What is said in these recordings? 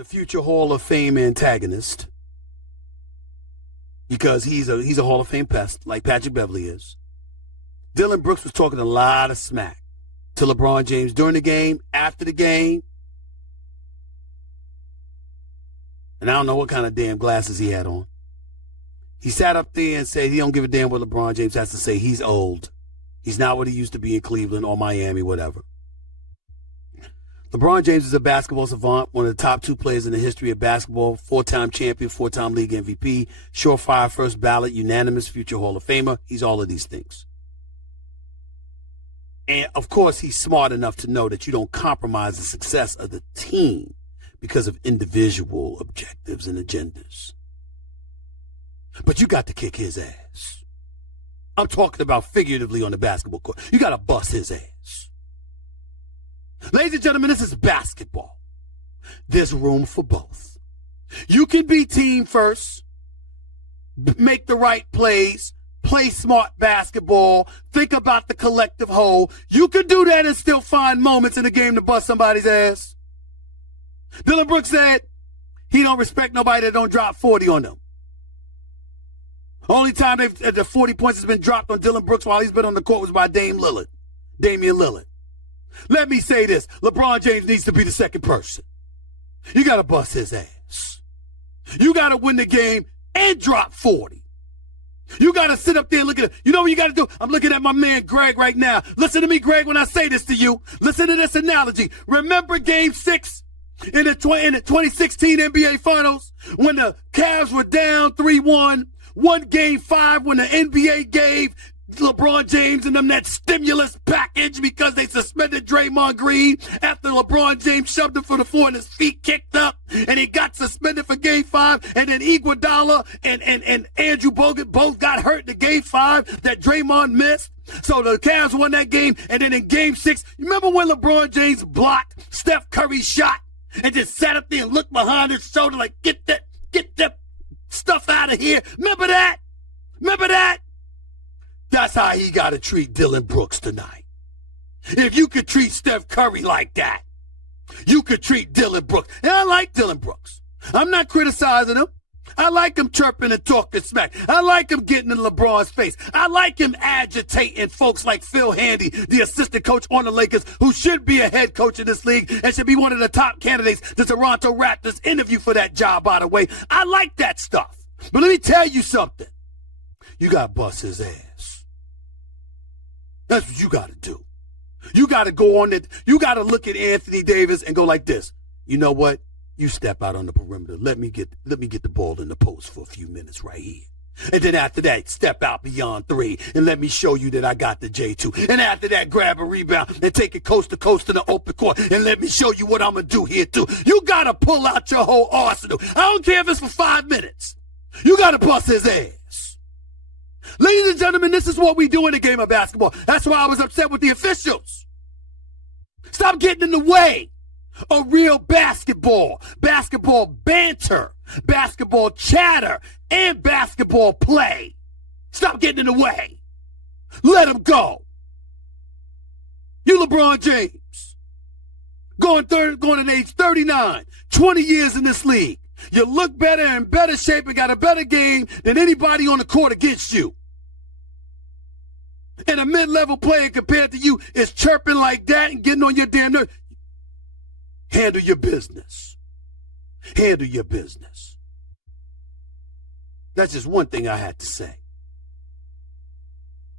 the future Hall of Fame antagonist, because he's a Hall of Fame pest like Patrick Beverley is. Dillon Brooks was talking a lot of smack to LeBron James during the game, after the game. And I don't know what kind of damn glasses he had on. He sat up there and said he don't give a damn what LeBron James has to say. He's old. He's not what he used to be in Cleveland or Miami, whatever. LeBron James is a basketball savant, one of the top 2 players in the history of basketball, 4-time champion, 4-time league MVP, surefire first ballot, unanimous future Hall of Famer. He's all of these things. And, of course, he's smart enough to know that you don't compromise the success of the team because of individual objectives and agendas. But you got to kick his ass. I'm talking about figuratively on the basketball court. You got to bust his ass. Ladies and gentlemen, this is basketball. There's room for both. You can be team first, make the right plays, play smart basketball, think about the collective whole. You can do that and still find moments in the game to bust somebody's ass. Dillon Brooks said he don't respect nobody that don't drop 40 on them. Only time the 40 points has been dropped on Dillon Brooks while he's been on the court was by Damian Lillard. Let me say this. LeBron James needs to be the second person. You got to bust his ass. You got to win the game and drop 40. You got to sit up there and look at it. You know what you got to do? I'm looking at my man Greg right now. Listen to me, Greg, when I say this to you. Listen to this analogy. Remember Game 6 in the 2016 NBA Finals when the Cavs were down 3-1? Won Game 5 when the NBA gave LeBron James and them that stimulus package because they suspended Draymond Green after LeBron James shoved him for the 4 and his feet kicked up and he got suspended for Game 5, and then Iguodala and Andrew Bogut both got hurt in Game 5 that Draymond missed. So the Cavs won that game, and then in Game 6, you remember when LeBron James blocked Steph Curry's shot and just sat up there and looked behind his shoulder like, get that stuff out of here. Remember that? That's how he got to treat Dillon Brooks tonight. If you could treat Steph Curry like that, you could treat Dillon Brooks. And I like Dillon Brooks. I'm not criticizing him. I like him chirping and talking smack. I like him getting in LeBron's face. I like him agitating folks like Phil Handy, the assistant coach on the Lakers, who should be a head coach in this league and should be one of the top candidates the Toronto Raptors interview for that job, by the way. I like that stuff. But let me tell you something. You got to bust his ass. That's what you got to do. You got to go on it. You got to look at Anthony Davis and go like this. You know what? You step out on the perimeter. Let me get the ball in the post for a few minutes right here. And then after that, step out beyond 3 and let me show you that I got the J2. And after that, grab a rebound and take it coast to coast to the open court and let me show you what I'm going to do here too. You got to pull out your whole arsenal. I don't care if it's for 5 minutes. You got to bust his ass. Ladies and gentlemen, this is what we do in the game of basketball. That's why I was upset with the officials. Stop getting in the way of real basketball banter, basketball chatter, and basketball play. Stop getting in the way. Let them go. You LeBron James, going at age 39, 20 years in this league. You look better, in better shape, and got a better game than anybody on the court against you. And a mid-level player compared to you is chirping like that and getting on your damn nerves. Handle your business. Handle your business. That's just one thing I had to say.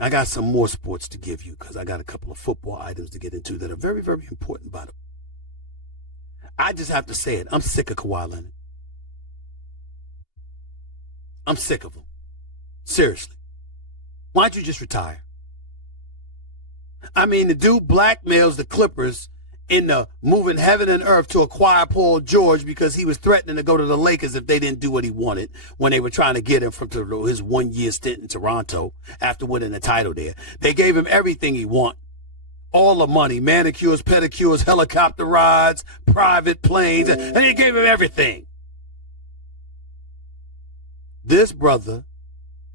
I got some more sports to give you because I got a couple of football items to get into that are very, very important, by the way. I just have to say it. I'm sick of Kawhi Leonard. I'm sick of him. Seriously. Why don't you just retire? I mean, the dude blackmails the Clippers into moving heaven and earth to acquire Paul George because he was threatening to go to the Lakers if they didn't do what he wanted when they were trying to get him from his 1-year stint in Toronto after winning the title there. They gave him everything he wanted. All the money, manicures, pedicures, helicopter rides, private planes, and they gave him everything. This brother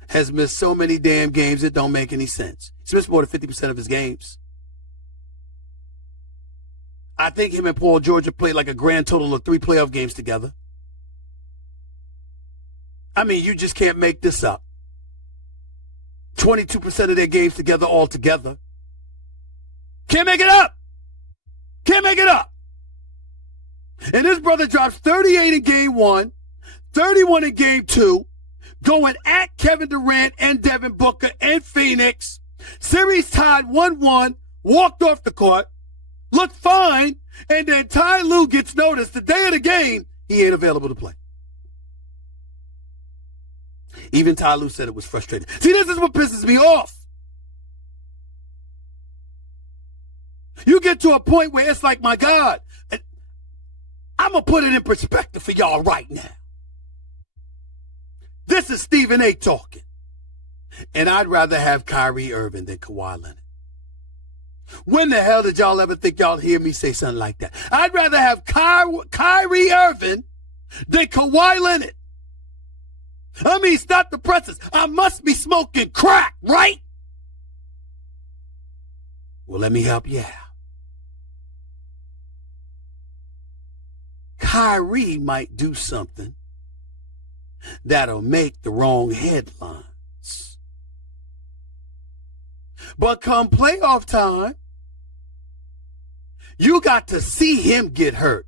has missed so many damn games it don't make any sense. He's missed more than 50% of his games. I think him and Paul George have played like a grand total of 3 playoff games together. I mean, you just can't make this up. 22% of their games together altogether. Can't make it up. Can't make it up. And his brother drops 38 in game 1, 31 in game 2, going at Kevin Durant and Devin Booker and Phoenix. Series tied 1-1, walked off the court, looked fine, and then Ty Lue gets noticed the day of the game, he ain't available to play. Even Ty Lue said it was frustrating. See, this is what pisses me off. You get to a point where it's like, my God, I'm going to put it in perspective for y'all right now. This is Stephen A. talking. And I'd rather have Kyrie Irving than Kawhi Leonard. When the hell did y'all ever think y'all hear me say something like that? I'd rather have Kyrie Irving than Kawhi Leonard. I mean, stop the presses. I must be smoking crack, right? Well, let me help you out. Kyrie might do something that'll make the wrong headlines. But come playoff time, you got to see him get hurt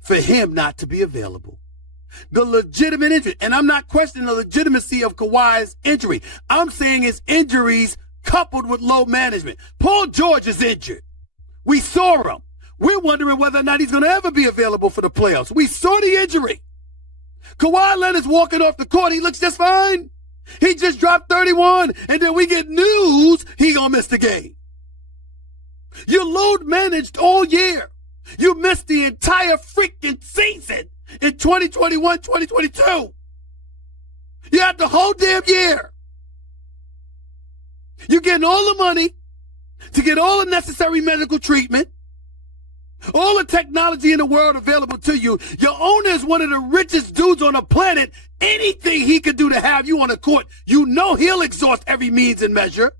for him not to be available. The legitimate injury, and I'm not questioning the legitimacy of Kawhi's injury. I'm saying his injuries coupled with low management. Paul George is injured. We saw him. We're wondering whether or not he's going to ever be available for the playoffs. We saw the injury. Kawhi Leonard's walking off the court. He looks just fine. He just dropped 31, and then we get news he going to miss the game. You load managed all year. You missed the entire freaking season in 2021, 2022. You had the whole damn year. You're getting all the money to get all the necessary medical treatment, all the technology in the world available to you. Your owner is one of the richest dudes on the planet. Anything he could do to have you on the court, you know he'll exhaust every means and measure.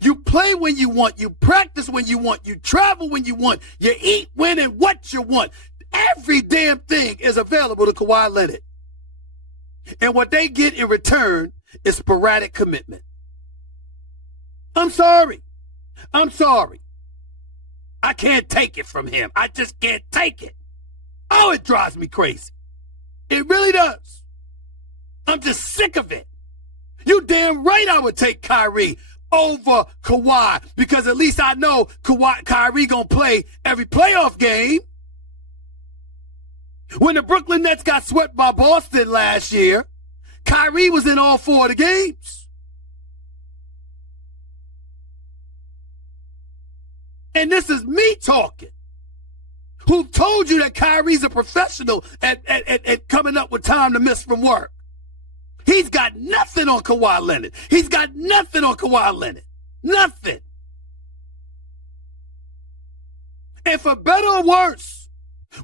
You play when you want. You practice when you want. You travel when you want. You eat when and what you want. Every damn thing is available to Kawhi Leonard. And what they get in return is sporadic commitment. I'm sorry. I'm sorry. I can't take it from him. I just can't take it. Oh, it drives me crazy. It really does. I'm just sick of it. You damn right I would take Kyrie over Kawhi, because at least I know Kyrie gonna play every playoff game. When the Brooklyn Nets got swept by Boston last year, Kyrie was in all 4 of the games. And this is me talking. Who told you that Kyrie's a professional at coming up with time to miss from work? He's got nothing on Kawhi Leonard. He's got nothing on Kawhi Leonard. Nothing. And for better or worse,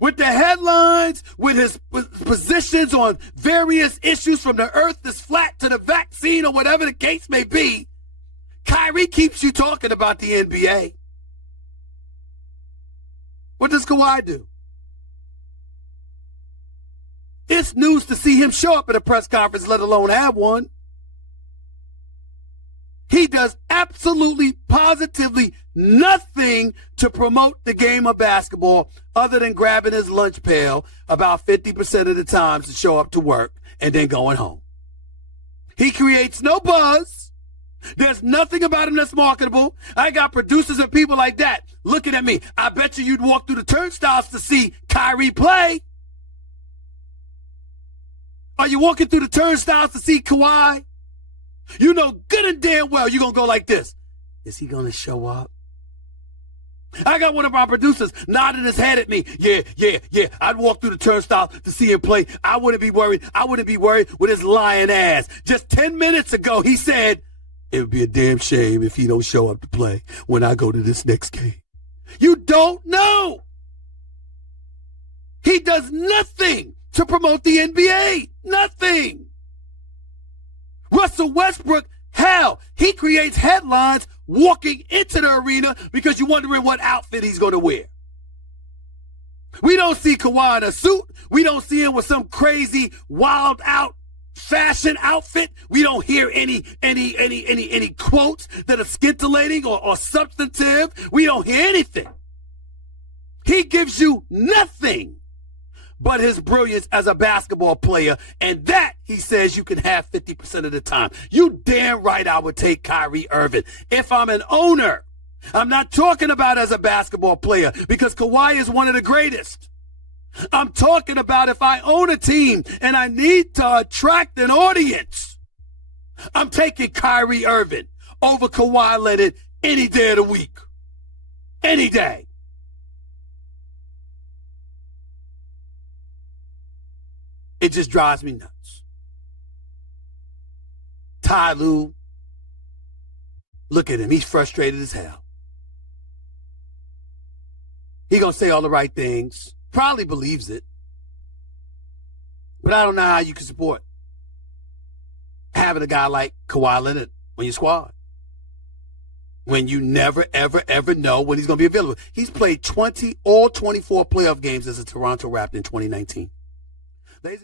with the headlines, with his positions on various issues from the earth is flat to the vaccine or whatever the case may be, Kyrie keeps you talking about the NBA. What does Kawhi do? It's news to see him show up at a press conference, let alone have one. He does absolutely, positively nothing to promote the game of basketball other than grabbing his lunch pail about 50% of the times to show up to work and then going home. He creates no buzz. There's nothing about him that's marketable. I got producers and people like that looking at me. I bet you'd walk through the turnstiles to see Kyrie play. Are you walking through the turnstiles to see Kawhi? You know good and damn well you're going to go like this. Is he going to show up? I got one of our producers nodding his head at me. Yeah. I'd walk through the turnstile to see him play. I wouldn't be worried with his lying ass. Just 10 minutes ago, he said, it would be a damn shame if he don't show up to play when I go to this next game. You don't know. He does nothing to promote the NBA. Nothing. Russell Westbrook, hell, he creates headlines walking into the arena because you're wondering what outfit he's going to wear. We don't see Kawhi in a suit. We don't see him with some crazy, wild out fashion outfit. We don't hear any quotes that are scintillating or substantive. We don't hear anything. He gives you nothing but his brilliance as a basketball player, and that, he says, you can have 50% of the time. You damn right I would take Kyrie Irving if I'm an owner. I'm not talking about as a basketball player because Kawhi is one of the greatest. I'm talking about if I own a team and I need to attract an audience. I'm taking Kyrie Irving over Kawhi Leonard any day of the week. Any day. It just drives me nuts. Ty Lue, look at him. He's frustrated as hell. He gonna say all the right things. Probably believes it. But I don't know how you can support having a guy like Kawhi Leonard on your squad when you never, ever, ever know when he's going to be available. He's played all 24 playoff games as a Toronto Raptor in 2019.